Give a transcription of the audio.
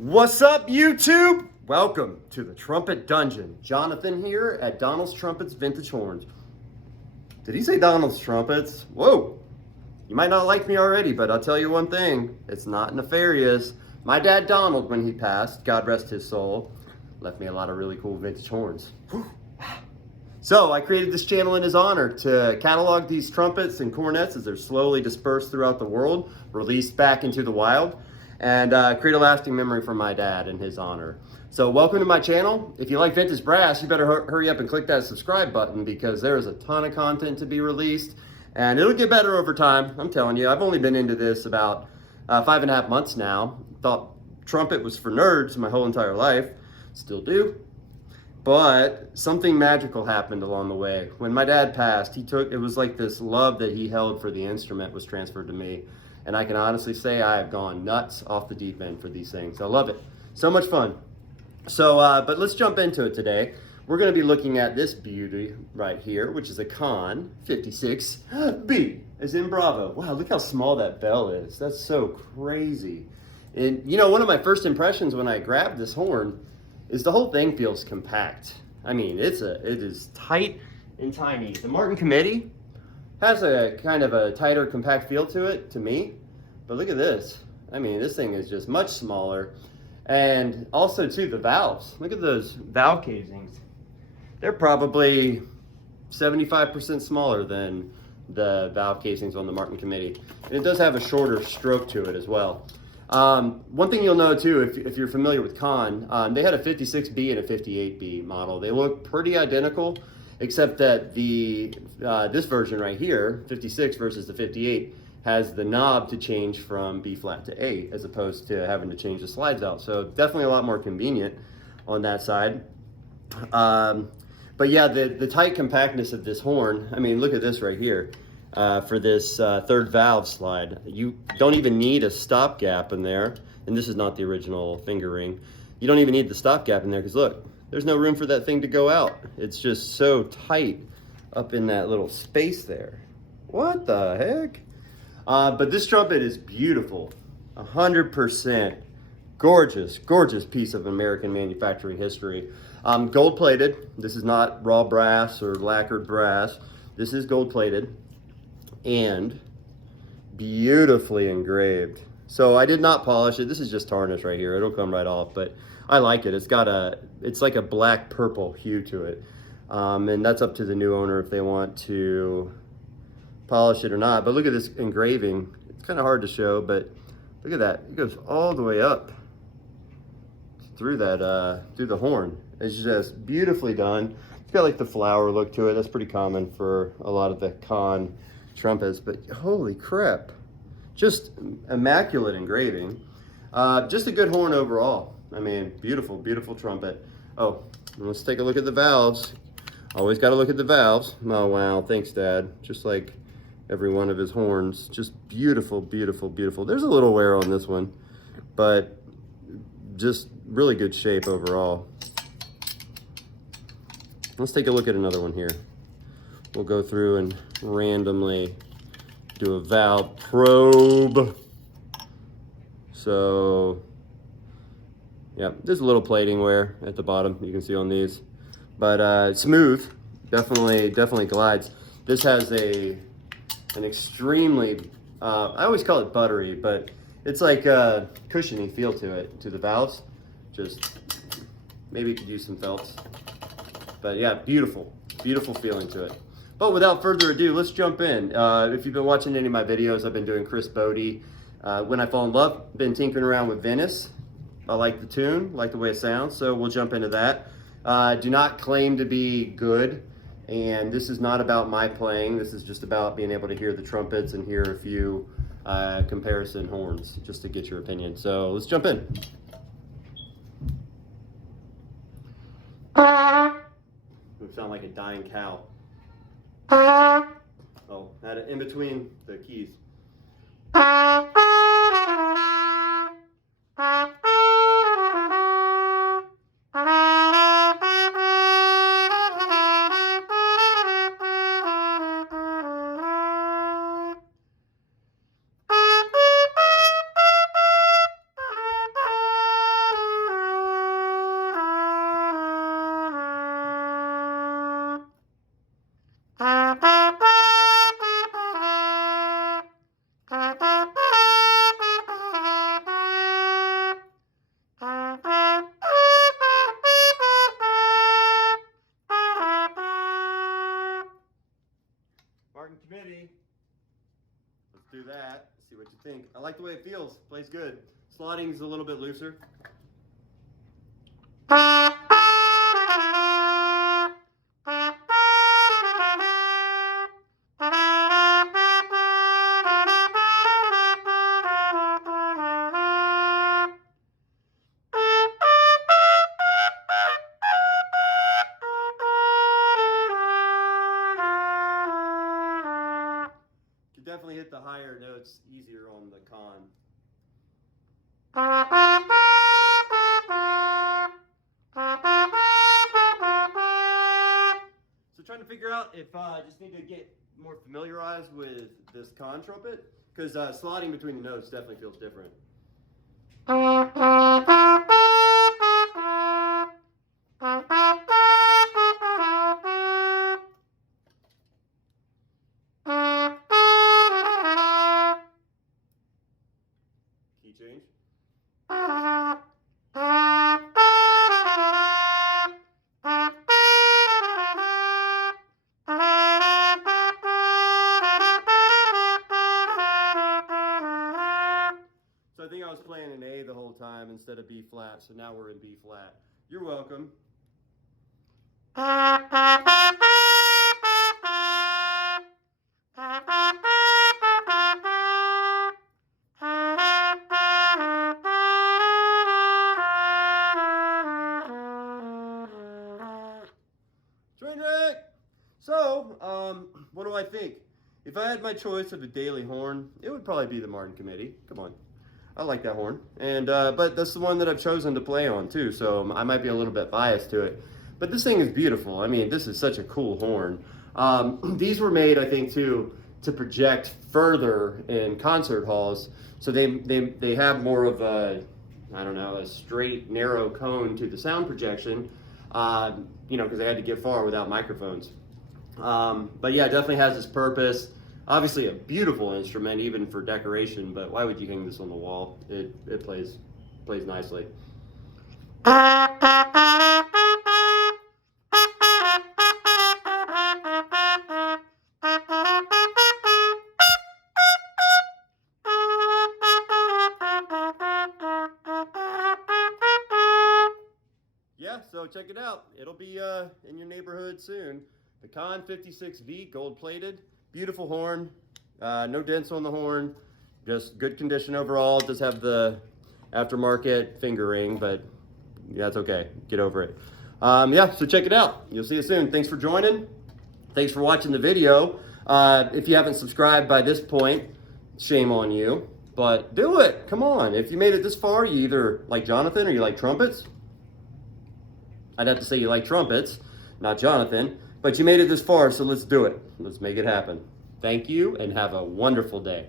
What's up, YouTube? Welcome to the Trumpet Dungeon. Jonathan here at Donalds Trumpets Vintage Horns. Did he say Donalds Trumpets? Whoa! You might not like me already, but I'll tell you one thing. It's not nefarious. My dad Donald, when he passed, God rest his soul, left me a lot of really cool vintage horns. So I created this channel in his honor to catalog these trumpets and cornets as they're slowly dispersed throughout the world, released back into the wild, and create a lasting memory for my dad in his honor. So welcome to my channel. If you like vintage brass, you better hurry up and click that subscribe button because there is a ton of content to be released and it'll get better over time. I'm telling you, I've only been into this about 5.5 months now. Thought trumpet was for nerds my whole entire life. Still do. But something magical happened along the way. When my dad passed, it was like this love that he held for the instrument was transferred to me. And I can honestly say I have gone nuts off the deep end for these things. I love it. So much fun. So, but let's jump into it today. We're going to be looking at this beauty right here, which is a Conn 56B, as in Bravo. Wow, look how small that bell is. That's so crazy. And you know, one of my first impressions when I grabbed this horn is the whole thing feels compact. I mean, it is tight and tiny. The Martin Committee has a kind of a tighter, compact feel to it, to me. But look at this. I mean, this thing is just much smaller. And also, too, the valves. Look at those valve casings. They're probably 75% smaller than the valve casings on the Martin Committee. And it does have a shorter stroke to it as well. One thing you'll know, too, if you're familiar with Conn, they had a 56B and a 58B model. They look pretty identical, except that this version right here, 56 versus the 58, has the knob to change from B flat to A, as opposed to having to change the slides out. So definitely a lot more convenient on that side. But yeah, the tight compactness of this horn, I mean, look at this right here. For this third valve slide, you don't even need a stopgap in there. And this is not the original finger ring. You don't even need the stopgap in there because look, there's no room for that thing to go out. It's just so tight up in that little space there. What the heck? But this trumpet is beautiful. 100% gorgeous, gorgeous piece of American manufacturing history. Gold plated. This is not raw brass or lacquered brass. This is gold plated and beautifully engraved. So I did not polish it. This is just tarnish right here. It'll come right off, but I like it. It's like a black purple hue to it. And that's up to the new owner if they want to polish it or not. But look at this engraving. It's kind of hard to show, but look at that. It goes all the way up through that, through the horn. It's just beautifully done. It's got like the flower look to it. That's pretty common for a lot of the Conn trumpets, but holy crap. Just immaculate engraving. Just a good horn overall. I mean, beautiful, beautiful trumpet. Oh, let's take a look at the valves. Always got to look at the valves. Oh, wow. Thanks, Dad. Just like every one of his horns. Just beautiful, beautiful, beautiful. There's a little wear on this one, but just really good shape overall. Let's take a look at another one here. We'll go through and randomly do a valve probe. So, yeah, there's a little plating wear at the bottom you can see on these, but smooth, definitely glides. This has an extremely, I always call it buttery, but it's like a cushiony feel to it, to the valves. Just maybe you could use some felts, but yeah, beautiful, beautiful feeling to it. But without further ado, let's jump in. If you've been watching any of my videos, I've been doing Chris Bodie. When I Fall in Love, been tinkering around with Venice. I like the tune, like the way it sounds, so we'll jump into that. Do not claim to be good, and this is not about my playing. This is just about being able to hear the trumpets and hear a few comparison horns, just to get your opinion. So let's jump in. It sound like a dying cow. Oh, had it in between the keys. feels. Plays good. Slotting's a little bit looser. You definitely hit the higher notes easier on the Conn. So trying to figure out if I just need to get more familiarized with this Conn trumpet, because slotting between the notes definitely feels different. Key change. So I think I was playing an A the whole time instead of B flat, so now we're in B flat. You're welcome. So, what do I think? If I had my choice of a daily horn, it would probably be the Martin Committee. Come on. I like that horn. And, but that's the one that I've chosen to play on too, so I might be a little bit biased to it. But this thing is beautiful. I mean, this is such a cool horn. These were made, I think, to project further in concert halls. So they have more of a, I don't know, a straight, narrow cone to the sound projection, you know, because they had to get far without microphones. But yeah, it definitely has its purpose. Obviously a beautiful instrument, even for decoration, but why would you hang this on the wall? It plays nicely. Yeah, so check it out. It'll be in your neighborhood soon. The Conn 56V, gold plated, beautiful horn, no dents on the horn, just good condition overall. It does have the aftermarket finger ring, but yeah, it's okay. Get over it. Yeah, so check it out. You'll see it soon. Thanks for joining. Thanks for watching the video. If you haven't subscribed by this point, shame on you, but do it. Come on. If you made it this far, you either like Jonathan or you like trumpets. I'd have to say you like trumpets, not Jonathan. But you made it this far, so let's do it. Let's make it happen. Thank you, and have a wonderful day.